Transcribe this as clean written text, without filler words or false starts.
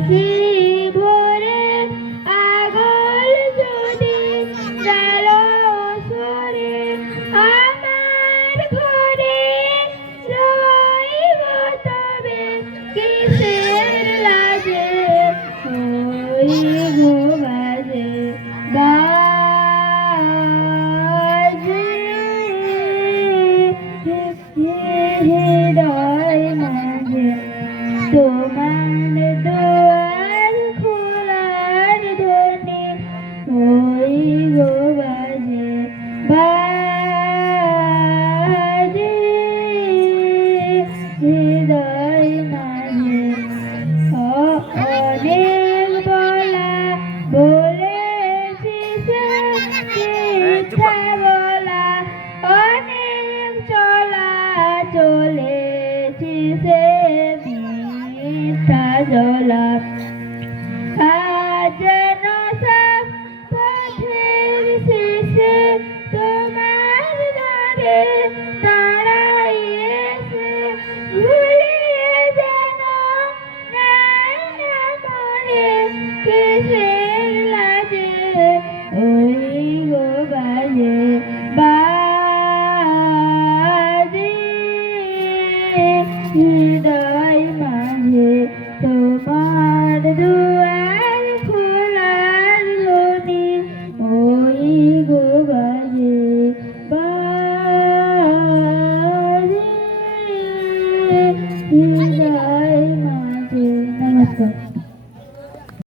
ভরে আগল যদি গেল সরে আমার ঘরে রইব তবে কিসের লাজে ওই ঘুমাজে বাজে হৃদয় মাঝে তোমার দুয়ার খোলার ধ্বনি ওই গো বাজে বাজে হৃদয় মাঝে অনেক বলা বলেছি সে মিথ্যা বলা অনেক চলা চলেছি সে মিথ্যা চলা আজ যেন সব পথের শেষে তোমার দ্বারে দাঁড়াইয়েছে ভুলিয়ে যেন নাই না মনে কিসে